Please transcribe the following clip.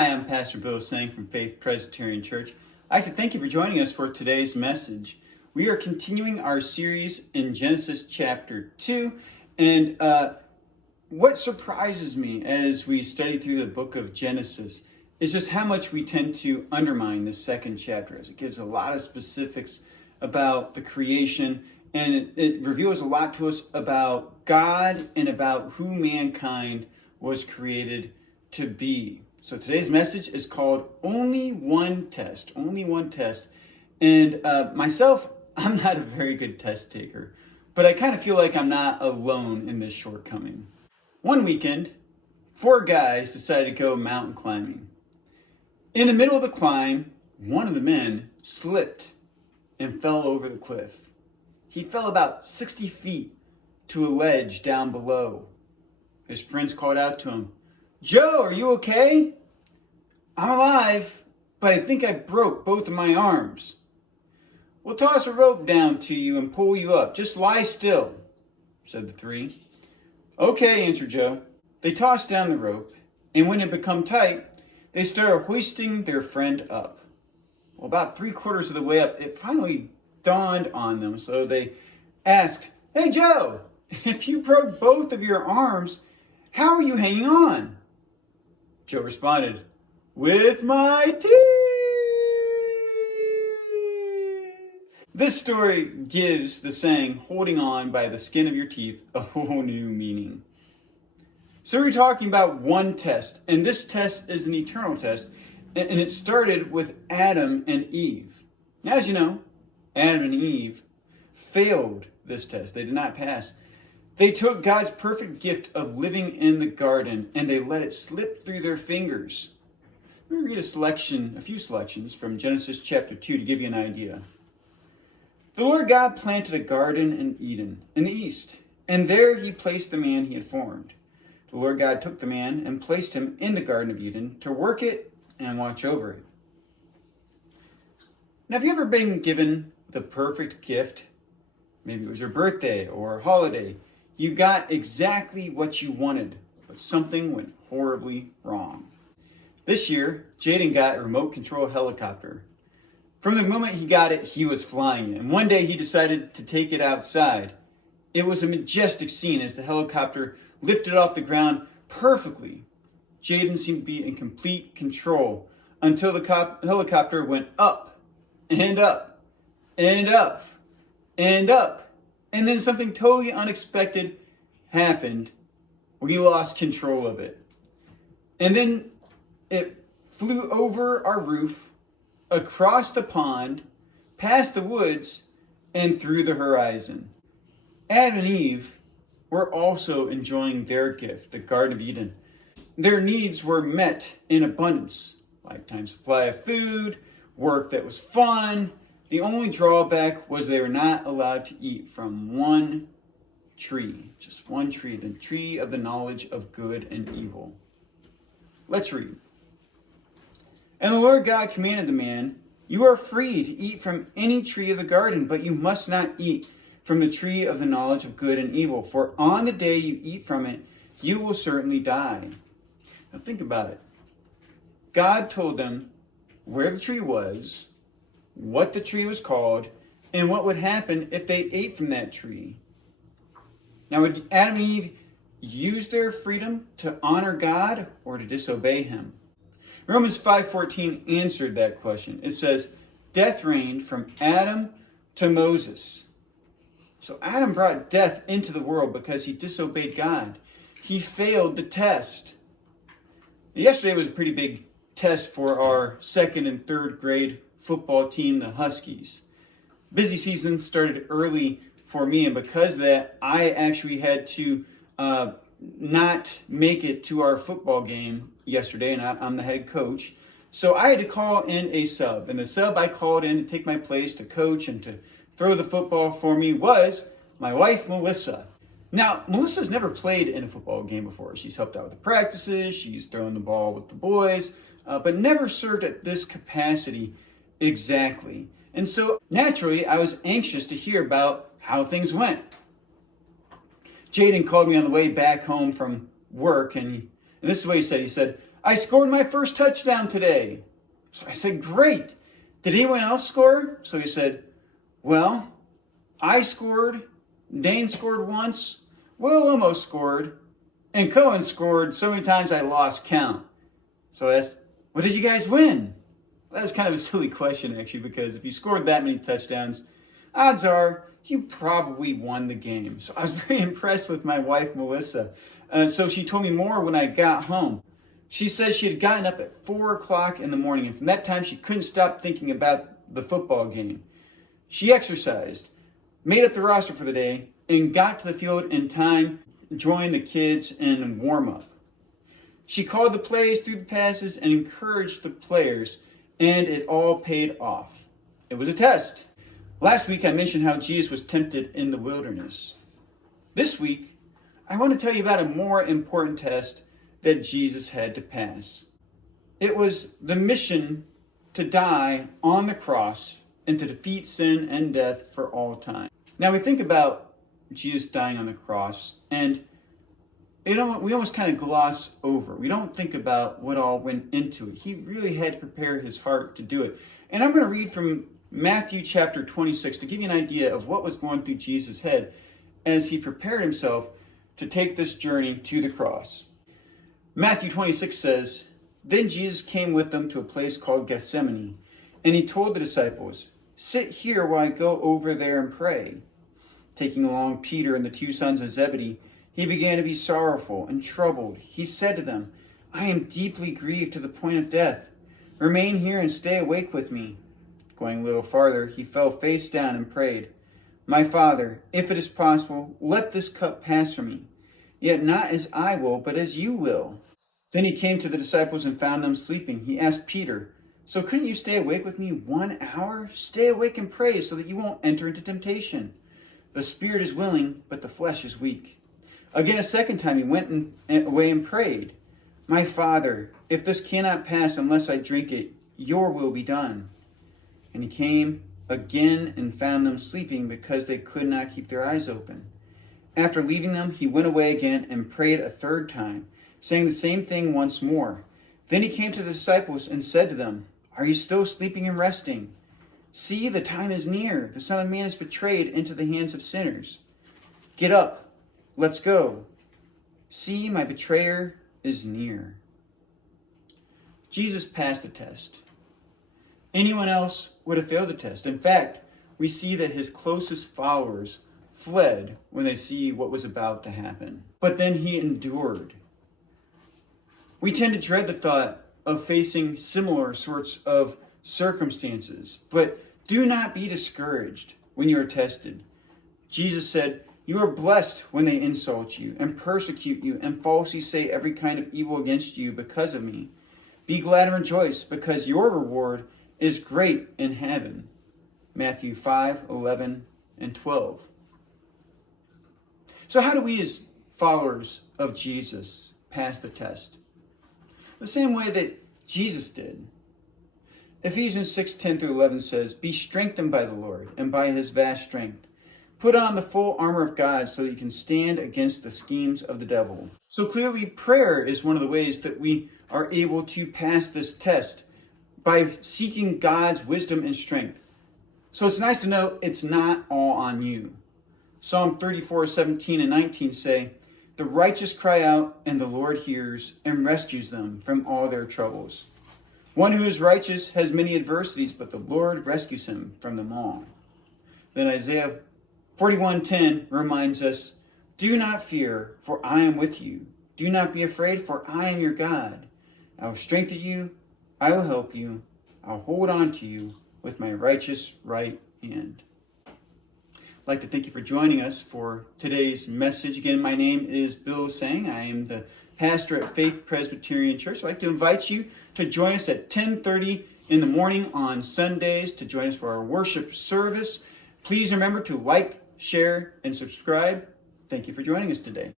Hi, I'm Pastor Bill Sang from Faith Presbyterian Church. I'd like to thank you for joining us for today's message. We are continuing our series in Genesis chapter 2, and what surprises me as we study through the book of Genesis is just how much we tend to undermine this second chapter, as it gives a lot of specifics about the creation, and it reveals a lot to us about God and about who mankind was created to be. So today's message is called Only One Test. Only One Test. And myself, I'm not a very good test taker, but I kind of feel like I'm not alone in this shortcoming. One weekend, 4 guys decided to go mountain climbing. In the middle of the climb, one of the men slipped and fell over the cliff. He fell about 60 feet to a ledge down below. His friends called out to him, "Joe, are you okay?" "I'm alive, but I think I broke both of my arms." "We'll toss a rope down to you and pull you up. Just lie still," said the 3. "Okay," answered Joe. They tossed down the rope, and when it became tight, they started hoisting their friend up. Well, about 3/4 of the way up, it finally dawned on them, so they asked, "Hey, Joe, if you broke both of your arms, how are you hanging on?" Joe responded, "With my teeth." This story gives the saying, "holding on by the skin of your teeth," a whole new meaning. So we're talking about one test, and this test is an eternal test, and it started with Adam and Eve. Now, as you know, Adam and Eve failed this test. They did not pass. They took God's perfect gift of living in the garden, and they let it slip through their fingers. Let me read a few selections from Genesis chapter 2 to give you an idea. "The Lord God planted a garden in Eden, in the east, and there he placed the man he had formed. The Lord God took the man and placed him in the Garden of Eden to work it and watch over it." Now, have you ever been given the perfect gift? Maybe it was your birthday or a holiday. You got exactly what you wanted, but something went horribly wrong. This year, Jaden got a remote control helicopter. From the moment he got it, he was flying it, and one day he decided to take it outside. It was a majestic scene as the helicopter lifted off the ground perfectly. Jaden seemed to be in complete control until the helicopter went up and up and up and up. And then something totally unexpected happened. We lost control of it. And then it flew over our roof, across the pond, past the woods, and through the horizon. Adam and Eve were also enjoying their gift, the Garden of Eden. Their needs were met in abundance. Lifetime supply of food, work that was fun. The only drawback was they were not allowed to eat from one tree, just one tree, the tree of the knowledge of good and evil. Let's read. "And the Lord God commanded the man, 'You are free to eat from any tree of the garden, but you must not eat from the tree of the knowledge of good and evil, for on the day you eat from it, you will certainly die.'" Now think about it. God told them where the tree was, what the tree was called, and what would happen if they ate from that tree. Now, would Adam and Eve use their freedom to honor God or to disobey him? Romans 5:14 answered that question. It says, "Death reigned from Adam to Moses." So Adam brought death into the world because he disobeyed God. He failed the test. Yesterday was a pretty big test for our 2nd and 3rd grade football team, the Huskies. Busy season started early for me, and because of that, I actually had to not make it to our football game yesterday, and I'm the head coach. So I had to call in a sub, and the sub I called in to take my place to coach and to throw the football for me was my wife, Melissa. Now, Melissa's never played in a football game before. She's helped out with the practices, she's thrown the ball with the boys, but never served at this capacity exactly. And so, naturally, I was anxious to hear about how things went. Jaden called me on the way back home from work, and this is what he said. He said, I scored my first touchdown today. So I said, great. Did anyone else score? So he said, well, I scored, Dane scored once, Will almost scored, and Cohen scored so many times I lost count. So I asked, what did you guys win? That was kind of a silly question, actually, because if you scored that many touchdowns, odds are you probably won the game. So I was very impressed with my wife, Melissa. So she told me more when I got home. She says she had gotten up at 4 o'clock in the morning, and from that time she couldn't stop thinking about the football game. She exercised, made up the roster for the day, and got to the field in time to join the kids in warm-up. She called the plays, threw the passes, and encouraged the players, and it all paid off. It was a test. Last week I mentioned how Jesus was tempted in the wilderness. This week, I want to tell you about a more important test that Jesus had to pass. It was the mission to die on the cross and to defeat sin and death for all time. Now we think about Jesus dying on the cross, and we almost kind of gloss over. We don't think about what all went into it. He really had to prepare his heart to do it. And I'm going to read from Matthew chapter 26 to give you an idea of what was going through Jesus' head as he prepared himself to take this journey to the cross. Matthew 26 says, Then Jesus came with them to a place called Gethsemane, and he told the disciples, Sit here while I go over there and pray. Taking along Peter and the 2 sons of Zebedee, he began to be sorrowful and troubled. He said to them, I am deeply grieved to the point of death. Remain here and stay awake with me. Going a little farther, he fell face down and prayed, My Father, if it is possible, let this cup pass from me. Yet not as I will, but as you will. Then he came to the disciples and found them sleeping. He asked Peter, So couldn't you stay awake with me 1 hour? Stay awake and pray so that you won't enter into temptation. The spirit is willing, but the flesh is weak. Again, a second time he went away and prayed, My Father, if this cannot pass unless I drink it, your will be done. And he came again and found them sleeping because they could not keep their eyes open. After leaving them, he went away again and prayed a third time, saying the same thing once more. Then he came to the disciples and said to them, Are you still sleeping and resting? See, the time is near. The Son of Man is betrayed into the hands of sinners. Get up, let's go. See, my betrayer is near. Jesus passed the test. Anyone else would have failed the test. In fact, we see that his closest followers fled when they see what was about to happen. But then he endured. We tend to dread the thought of facing similar sorts of circumstances, but do not be discouraged when you are tested. Jesus said, You are blessed when they insult you and persecute you and falsely say every kind of evil against you because of me. Be glad and rejoice, because your reward is great in heaven. Matthew 5:11 and 12. So how do we as followers of Jesus pass the test? The same way that Jesus did. Ephesians 6:10 through 11 says, Be strengthened by the Lord and by his vast strength. Put on the full armor of God so that you can stand against the schemes of the devil. So clearly prayer is one of the ways that we are able to pass this test, by seeking God's wisdom and strength. So it's nice to know it's not all on you. Psalm 34:17 and 19 say, The righteous cry out, and the Lord hears and rescues them from all their troubles. One who is righteous has many adversities, but the Lord rescues him from them all. Then Isaiah 41:10 reminds us, Do not fear, for I am with you. Do not be afraid, for I am your God. I will strengthen you. I will help you. I'll hold on to you with my righteous right hand. I'd like to thank you for joining us for today's message. Again, my name is Bill Sang. I am the pastor at Faith Presbyterian Church. I'd like to invite you to join us at 10:30 in the morning on Sundays to join us for our worship service. Please remember to like, share, and subscribe. Thank you for joining us today.